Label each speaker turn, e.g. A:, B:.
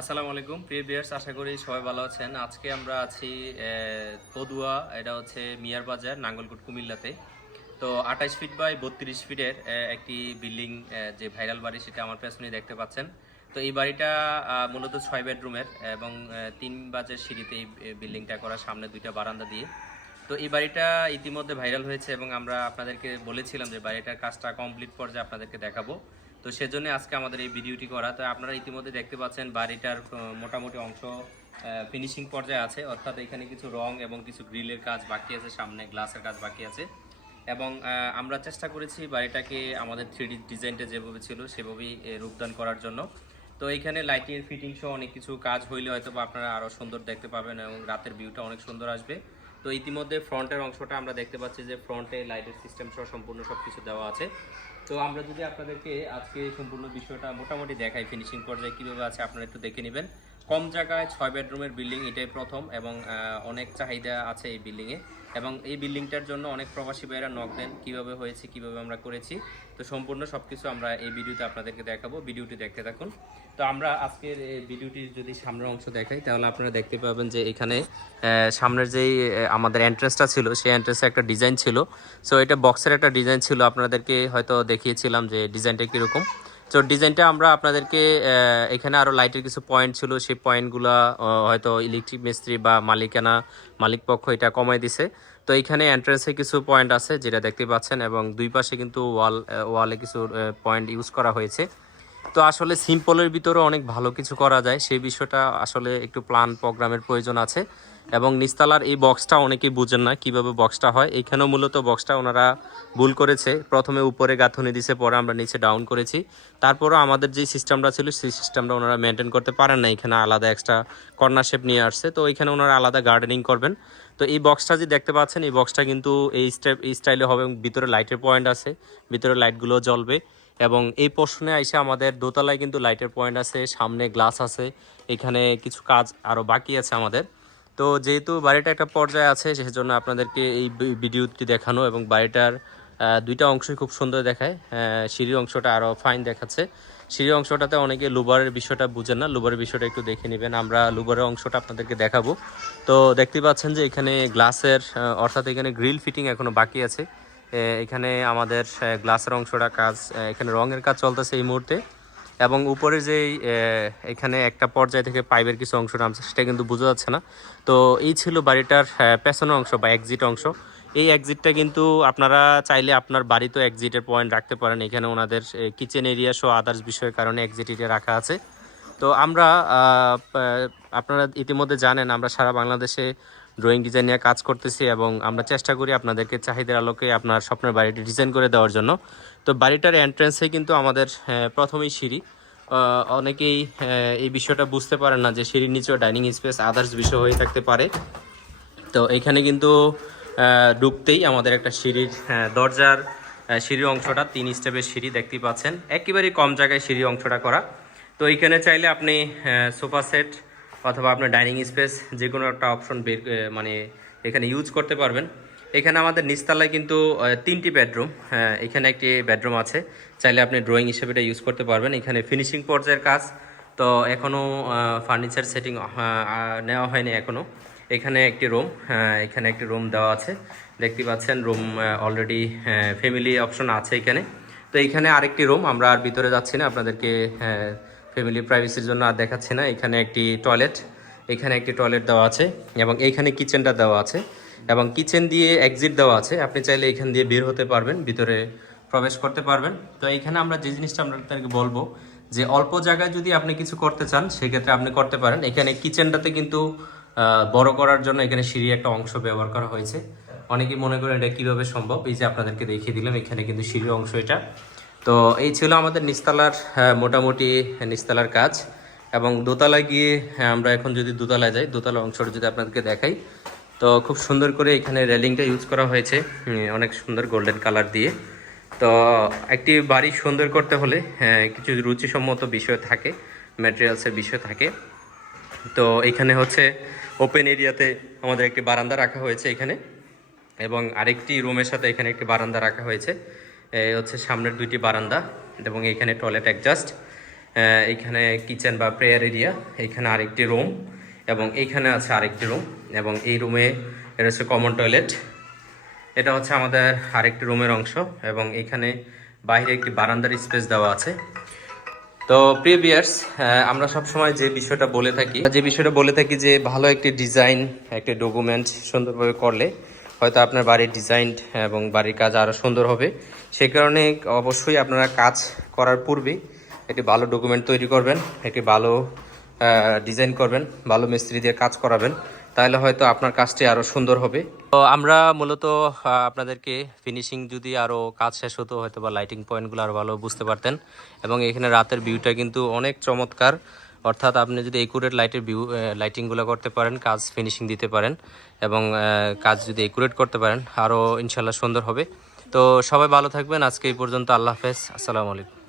A: আসসালামু আলাইকুম, প্রিয় বিয়ার্স আশা করি সবাই ভালো আছেন। আজকে আমরা আছি পদুয়া এটা হচ্ছে মিয়ার বাজার, নাঙ্গলকোট, কুমিল্লাতে। তো আঠাইশ ফিট বাই বত্রিশ ফিটের একটি বিল্ডিং যে ভাইরাল বাড়ি, সেটা আমার পেছনে দেখতে পাচ্ছেন। তো এই বাড়িটা মূলত ছয় বেডরুমের এবং তিন বাজের সিঁড়িতে এই বিল্ডিংটা করা সামনে দুইটা বারান্দা দিয়ে। তো এই বাড়িটা ইতিমধ্যে ভাইরাল হয়েছে এবং আমরা আপনাদেরকে বলেছিলাম যে বাড়িটার কাজটা কমপ্লিট পর্যায়ে আপনাদেরকে দেখাবো। তো সেজন্য আজকে আমাদের এই ভিডিওটি করা। তো আপনারা ইতিমধ্যে দেখতে পাচ্ছেন বাড়িটার মোটামুটি অংশ ফিনিশিং পর্যায়ে আছে। অর্থাৎ এখানে কিছু রং এবং কিছু গ্রিলের কাজ বাকি আছে, সামনে গ্লাসের কাজ বাকি আছে। এবং আমরা চেষ্টা করেছি বাড়িটাকে আমাদের থ্রি ডিজাইনটা যেভাবে ছিল, সেভাবেই রূপদান করার জন্য। তো এইখানে লাইটের ফিটিং সহ অনেক কিছু কাজ হইলে হয়তো আপনারা আরও সুন্দর দেখতে পাবেন এবং রাতের ভিউটা অনেক সুন্দর আসবে। তো ইতিমধ্যে ফ্রন্টের অংশটা আমরা দেখতে পাচ্ছি যে ফ্রন্টে লাইটের সিস্টেম সহ সম্পূর্ণ সব কিছু দেওয়া আছে। তো আমরা যদি আপনাদেরকে আজকে সম্পূর্ণ বিষয়টা মোটামুটি দেখাই ফিনিশিং পর্যায়ে কীভাবে আছে, আপনারা একটু দেখে নেবেন। কম জায়গায় ছয় বেডরুমের বিল্ডিং এটাই প্রথম এবং অনেক চাহিদা আছে এই বিল্ডিংয়ে এবং এই বিল্ডিংটার জন্য অনেক প্রবাসী ভাইয়েরা নক দেন, কীভাবে হয়েছে, কীভাবে আমরা করেছি। তো সম্পূর্ণ সব কিছু আমরা এই ভিডিওতে আপনাদেরকে দেখাবো, ভিডিওটি দেখতে থাকুন। তো আমরা আজকের এই ভিডিওটির যদি সামনের অংশ দেখাই, তাহলে আপনারা দেখতে পাবেন যে এখানে সামনের যেই আমাদের এন্ট্রেন্সটা ছিল, সেই এন্ট্রেন্সে একটা ডিজাইন ছিল। সো এটা বক্সের একটা ডিজাইন ছিল, আপনাদেরকে হয়তো দেখিয়েছিলাম যে ডিজাইনটা কীরকম। তো ডিজাইনটা আমরা আপনাদেরকে এখানে আরও লাইটের কিছু পয়েন্ট ছিল। সেই পয়েন্টগুলো হয়তো ইলেকট্রিক মিস্ত্রি বা মালিকানা মালিক পক্ষ এটা কমাই দিছে। তো এখানে এন্ট্রেন্সে কিছু পয়েন্ট আছে, যেটা দেখতে পাচ্ছেন, এবং দুই পাশে কিন্তু ওয়াল ওয়ালে কিছু পয়েন্ট ইউজ করা হয়েছে। তো আসলে সিম্পলের ভিতরে অনেক ভালো কিছু করা যায়। সেই বিষয়টা আসলে একটু প্ল্যান প্রোগ্রামের প্রয়োজন আছে। এবং নিস্তালার এই বক্সটা অনেকেই বুঝেন না কীভাবে বক্সটা হয়। এখানেও মূলত বক্সটা ওনারা ভুল করেছে। প্রথমে উপরে গাঁথনি দিছে, পরে আমরা নিচে ডাউন করেছি। তারপরও আমাদের যে সিস্টেমটা ছিল, সেই সিস্টেমটা ওনারা মেনটেন করতে পারেন না এখানে আলাদা এক্সট্রা কর্নার শেপ নিয়ে আসছে। তো এখানে ওনারা আলাদা গার্ডেনিং করবেন। তো এই বক্সটা যে দেখতে পাচ্ছেন, এই বক্সটা কিন্তু এই স্টেপ এই স্টাইলে হবে এবং ভিতরে লাইটের পয়েন্ট আছে। ভিতরে লাইটগুলো জ্বলবে। এবং এই পোর্শনে এসে আমাদের দোতলায় কিন্তু লাইটের পয়েন্ট আছে, সামনে গ্লাস আছে। এখানে কিছু কাজ আরও বাকি আছে আমাদের। তো যেহেতু বাড়িটা একটা পর্যায়ে আছে, সেজন্য আপনাদেরকে এই ভিডিওটি দেখানো এবং বাড়িটার দুইটা অংশই খুব সুন্দর দেখায়। সিঁড়ির অংশটা আরও ফাইন দেখাচ্ছে। সিঁড়ির অংশটাতে অনেকে লুবারের বিষয়টা বুঝেন না, লুবারের বিষয়টা একটু দেখে নেবেন। আমরা লুবারের অংশটা আপনাদেরকে দেখাবো। তো দেখতে পাচ্ছেন যে এখানে গ্লাসের অর্থাৎ এখানে গ্রিল ফিটিং এখনও বাকি আছে। এখানে আমাদের গ্লাসের অংশটা কাজ এখানে রঙের কাজ চলতেছে এই মুহূর্তে। এবং উপরে আহ, এখানে একটা পর্যায় থেকে পাইপের কিছু অংশ নামছে সেটা কিন্তু বোঝা যাচ্ছে না। তো এই ছিল বাড়িটার পেছনের অংশ বা এক্সিট অংশ। এই এক্সিটটা কিন্তু আপনারা চাইলে আপনার বাড়িতেও এক্সিটের পয়েন্ট রাখতে পারেন। এখানে ওনাদের কিচেন এরিয়া সহ আদার্স বিষয়ের কারণে এক্সিট এরিয়া রাখা আছে। তো আমরা আপনারা ইতিমধ্যে জানেন আমরা সারা বাংলাদেশে ড্রয়িং ডিজাইন নিয়ে কাজ করতেছি এবং আমরা চেষ্টা করি আপনাদেরকে চাহিদার আলোকে আপনার স্বপ্নের বাড়িটি ডিজাইন করে দেওয়ার জন্য। তো বাড়িটার এন্ট্রেন্সে কিন্তু আমাদের আহ, প্রথমেই সিঁড়ি। অনেকেই এই বিষয়টা বুঝতে পারেন না যে সিঁড়ির নিচেও ডাইনিং স্পেস আদার্স বিষয় হয়ে থাকতে পারে। তো এখানে কিন্তু ঢুকতেই আমাদের একটা সিঁড়ির দরজার সিঁড়ির অংশটা তিন স্টেপের সিঁড়ি দেখতেই পাচ্ছেন। একেবারেই কম জায়গায় সিঁড়ি অংশটা করা। তো এইখানে চাইলে আপনি সোফা সেট অথবা আপনার ডাইনিং স্পেস যে কোনো একটা অপশন বের মানে এখানে ইউজ করতে পারবেন। এখানে আমাদের নিচতলায় কিন্তু তিনটি বেডরুম। হ্যাঁ এখানে একটি বেডরুম আছে। চাইলে আপনি ড্রয়িং হিসেবে এটা ইউজ করতে পারবেন। এখানে ফিনিশিং পর্যায়ের কাজ। তো এখনও ফার্নিচার সেটিং নেওয়া হয়নি এখনও এখানে একটি রুম এখানে একটি রুম দেওয়া আছে। দেখতে পাচ্ছেন রুম অলরেডি ফ্যামিলি অপশন আছে এখানে। তো এখানে আরেকটি রুম আমরা আর ভিতরে যাচ্ছি না। আপনাদেরকে ফ্যামিলি প্রাইভেসির জন্য আর দেখাচ্ছি না। এখানে একটি টয়লেট এখানে একটি টয়লেট দেওয়া আছে এবং এইখানে কিচেনটা দেওয়া আছে। এবং কিচেন দিয়ে এক্সিট দেওয়া আছে। আপনি চাইলে এখান দিয়ে বের হতে পারবেন ভিতরে প্রবেশ করতে পারবেন। তো এইখানে আমরা যে জিনিসটা আপনাদেরকে বলব যে অল্প জায়গায় যদি আপনি কিছু করতে চান সেক্ষেত্রে আপনি করতে পারেন। এখানে কিচেনটাতে কিন্তু বড় করার জন্য এখানে সিঁড়ি একটা অংশ ব্যবহার করা হয়েছে। অনেকেই মনে করেন এটা কীভাবে সম্ভব? এই যে আপনাদেরকে দেখিয়ে দিলাম এখানে কিন্তু সিঁড়ির অংশ এটা। তো এই ছিল আমাদের নিস্তালার মোটামুটি নিস্তালার কাজ। এবং দোতলায় গিয়ে হ্যাঁ, আমরা এখন যদি দোতলায় যাই দোতলা অংশটা যদি আপনাদেরকে দেখাই তো খুব সুন্দর করে এখানে রেলিংটা ইউজ করা হয়েছে অনেক সুন্দর গোল্ডেন কালার দিয়ে। তো একটি বাড়ি সুন্দর করতে হলে হ্যাঁ, কিছু রুচিসম্মত বিষয় থাকে ম্যাটেরিয়ালসের বিষয় থাকে। তো এখানে হচ্ছে ওপেন এরিয়াতে আমাদের একটি বারান্দা রাখা হয়েছে এখানে এবং আরেকটি রুমের সাথে এখানে একটি বারান্দা রাখা হয়েছে। হচ্ছে সামনের দুইটি বারান্দা এবং এখানে টয়লেট অ্যাডজাস্ট এখানে কিচেন বা প্রেয়ার এরিয়া এখানে আরেকটি রুম এবং এইখানে আছে আরেকটি রুম এবং এই রুমে এটা হচ্ছে কমন টয়লেট এটা হচ্ছে আমাদের আরেকটি রুমের অংশ এবং এখানে বাইরে একটি বারান্দার স্পেস দেওয়া আছে। তো প্রিভিয়ার্স আমরা সব সময় যে বিষয়টা বলে থাকি, যে বিষয়টা বলে থাকি যে ভালো একটি ডিজাইন একটি ডকুমেন্ট সুন্দরভাবে করলে হয়তো আপনার বাড়ির ডিজাইন এবং বাড়ির কাজ আরও সুন্দর হবে। সেই কারণে অবশ্যই আপনারা কাজ করার পূর্বে একটি ভালো ডকুমেন্ট তৈরি করবেন, একটি ভালো ডিজাইন করবেন, ভালো মিস্ত্রি দিয়ে কাজ করাবেন, তাহলে হয়তো আপনার কাজটি আরও সুন্দর হবে। তো আমরা মূলত আপনাদেরকে ফিনিশিং যদি আরও কাজ শেষ হতো হয়তো বা লাইটিং পয়েন্টগুলো আরও ভালো বুঝতে পারতেন। এবং এখানে রাতের ভিউটা কিন্তু অনেক চমৎকার। অর্থাৎ আপনি যদি একুরেট লাইটের ভিউ লাইটিংগুলো করতে পারেন, কাজ ফিনিশিং দিতে পারেন, এবং কাজ যদি একুরেট করতে পারেন আরও ইনশাল্লাহ সুন্দর হবে। তো সবাই ভালো থাকবেন। আজকে এই পর্যন্ত আল্লাহ হাফেজ। আসসালামু আলাইকুম।